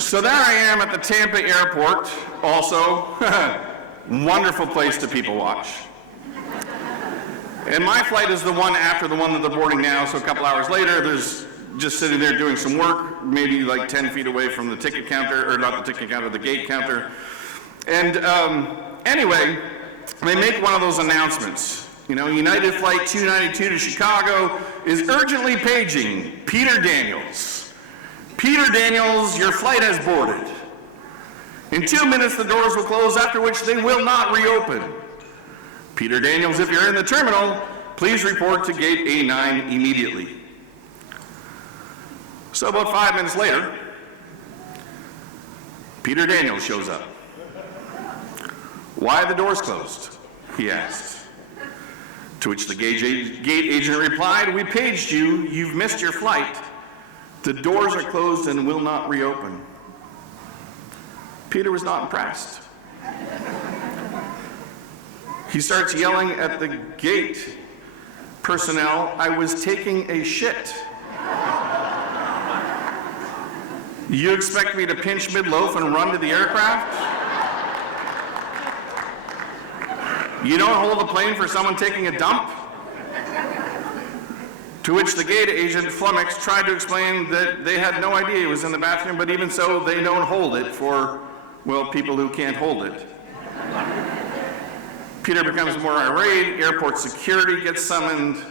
So there I am at the Tampa airport, also. Wonderful place to people watch. And my flight is the one after the one that they're boarding now, so a couple hours later, there's just sitting there doing some work, maybe like 10 feet away from the ticket counter, or not the ticket counter, the gate counter. And anyway, they make one of those announcements. You know, United Flight 292 to Chicago is urgently paging Peter Daniels. Peter Daniels, your flight has boarded. In 2 minutes, the doors will close, after which they will not reopen. Peter Daniels, if you're in the terminal, please report to gate A9 immediately. So about 5 minutes later, Peter Daniels shows up. Why are the doors closed? He asked. To which the gate agent replied, we paged you, you've missed your flight. The doors are closed and will not reopen. Peter was not impressed. He starts yelling at the gate personnel, I was taking a shit. You expect me to pinch mid-loaf and run to the aircraft? You don't hold a plane for someone taking a dump? To which the gate agent, flummoxed, tried to explain that they had no idea he was in the bathroom, but even so, they don't hold it for, well, people who can't hold it. Peter becomes more irate, airport security gets summoned,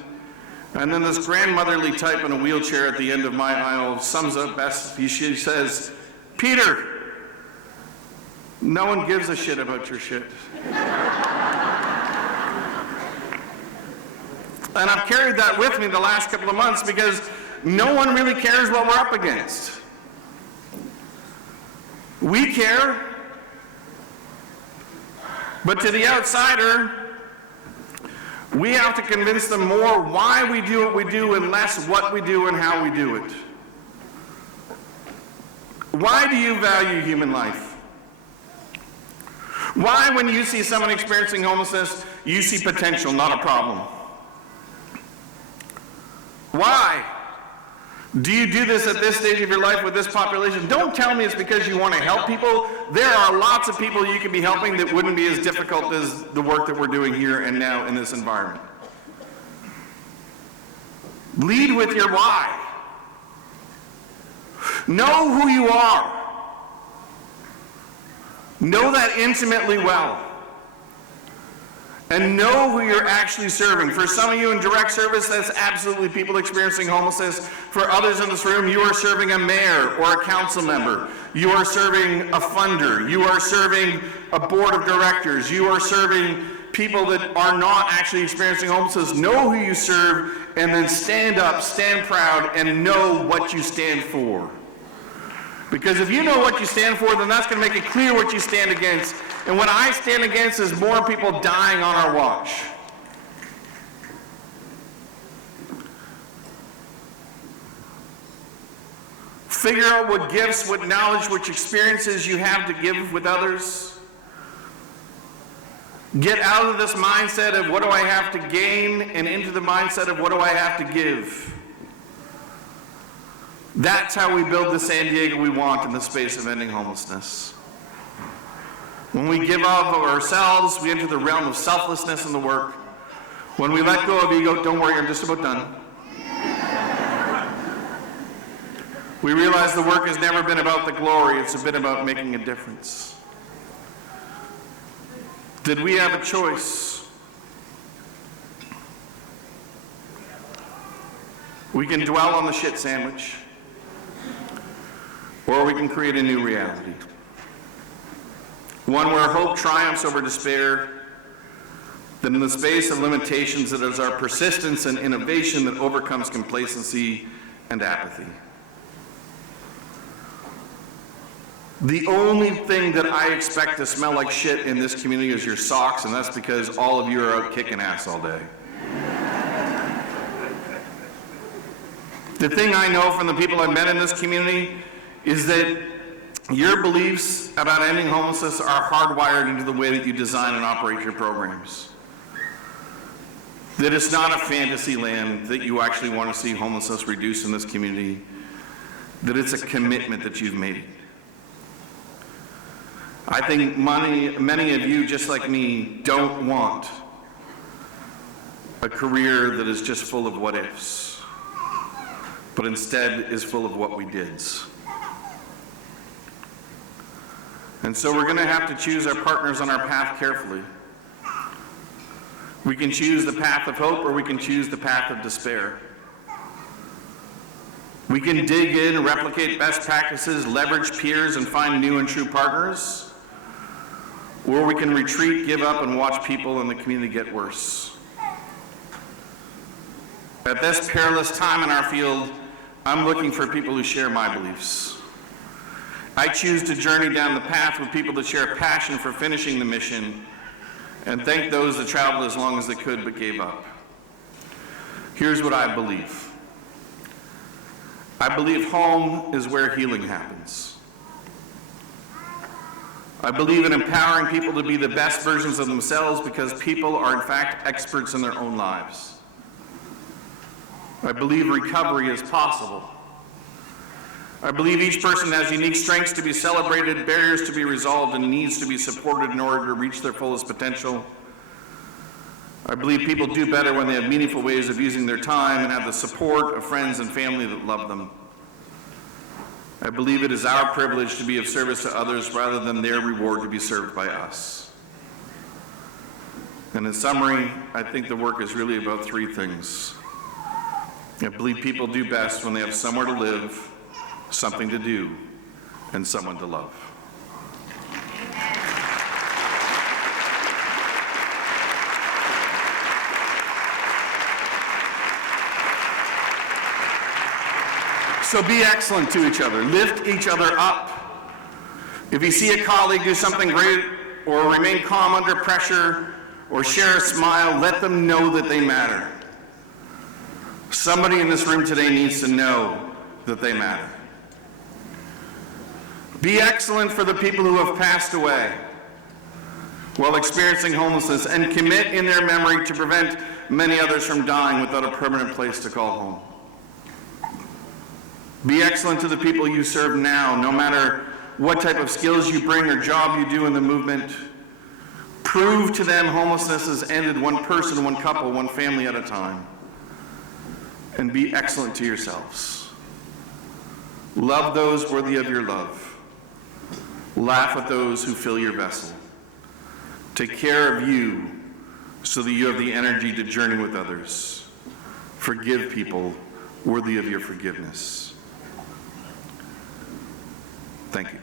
and then this grandmotherly type in a wheelchair at the end of my aisle sums up best. She says, Peter, no one gives a shit about your shit. And I've carried that with me the last couple of months because no one really cares what we're up against. We care, but to the outsider, we have to convince them more why we do what we do and less what we do and how we do it. Why do you value human life? Why, when you see someone experiencing homelessness, you see potential, not a problem? Why do you do this at this stage of your life with this population? Don't tell me it's because you want to help people. There are lots of people you could be helping that wouldn't be as difficult as the work that we're doing here and now in this environment. Lead with your why. Know who you are. Know that intimately well. And know who you're actually serving. For some of you in direct service, that's absolutely people experiencing homelessness. For others in this room, you are serving a mayor or a council member. You are serving a funder. You are serving a board of directors. You are serving people that are not actually experiencing homelessness. Know who you serve, and then stand up, stand proud, and know what you stand for. Because if you know what you stand for, then that's going to make it clear what you stand against. And what I stand against is more people dying on our watch. Figure out what gifts, what knowledge, what experiences you have to give with others. Get out of this mindset of what do I have to gain and into the mindset of what do I have to give. That's how we build the San Diego we want in the space of ending homelessness. When we give up of ourselves, we enter the realm of selflessness in the work. When we let go of ego, don't worry, I'm just about done. We realize the work has never been about the glory, it's been about making a difference. Did we have a choice? We can dwell on the shit sandwich, or we can create a new reality. One where hope triumphs over despair, that in the space of limitations it is our persistence and innovation that overcomes complacency and apathy. The only thing that I expect to smell like shit in this community is your socks, and that's because all of you are out kicking ass all day. The thing I know from the people I've met in this community is that your beliefs about ending homelessness are hardwired into the way that you design and operate your programs. That it's not a fantasy land that you actually want to see homelessness reduced in this community. That it's a commitment that you've made. I think many of you, just like me, don't want a career that is just full of what ifs, but instead is full of what we dids. And so we're going to have to choose our partners on our path carefully. We can choose the path of hope, or we can choose the path of despair. We can dig in, replicate best practices, leverage peers, and find new and true partners. Or we can retreat, give up, and watch people in the community get worse. At this perilous time in our field, I'm looking for people who share my beliefs. I choose to journey down the path with people that share a passion for finishing the mission, and thank those that traveled as long as they could but gave up. Here's what I believe. I believe home is where healing happens. I believe in empowering people to be the best versions of themselves, because people are in fact experts in their own lives. I believe recovery is possible. I believe each person has unique strengths to be celebrated, barriers to be resolved, and needs to be supported in order to reach their fullest potential. I believe people do better when they have meaningful ways of using their time and have the support of friends and family that love them. I believe it is our privilege to be of service to others rather than their reward to be served by us. And in summary, I think the work is really about three things. I believe people do best when they have somewhere to live, something to do, and someone to love. So be excellent to each other. Lift each other up. If you see a colleague do something great, or remain calm under pressure, or share a smile, let them know that they matter. Somebody in this room today needs to know that they matter. Be excellent for the people who have passed away while experiencing homelessness, and commit in their memory to prevent many others from dying without a permanent place to call home. Be excellent to the people you serve now, no matter what type of skills you bring or job you do in the movement. Prove to them homelessness has ended one person, one couple, one family at a time. And be excellent to yourselves. Love those worthy of your love. Laugh at those who fill your vessel. Take care of you so that you have the energy to journey with others. Forgive people worthy of your forgiveness. Thank you.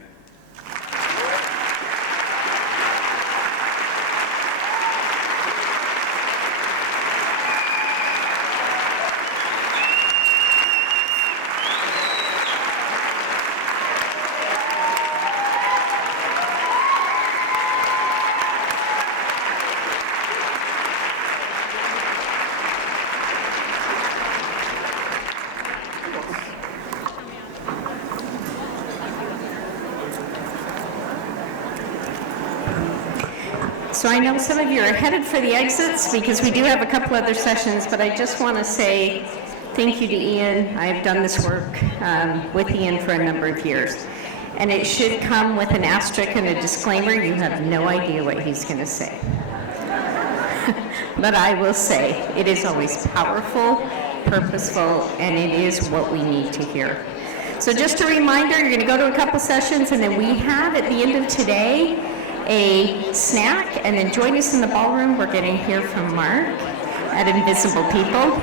So I know some of you are headed for the exits because we do have a couple other sessions, but I just want to say thank you to Ian. I've done this work with Ian for a number of years. And it should come with an asterisk and a disclaimer. You have no idea what he's going to say. But I will say, it is always powerful, purposeful, and it is what we need to hear. So just a reminder, you're going to go to a couple sessions, and then we have at the end of today a snack, and then join us in the ballroom. We're going to hear from Mark at Invisible People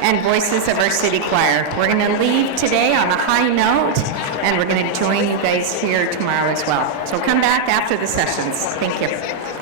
and voices of our city choir. We're going to leave today on a high note, and we're going to join you guys here tomorrow as well. So come back after the sessions. Thank you.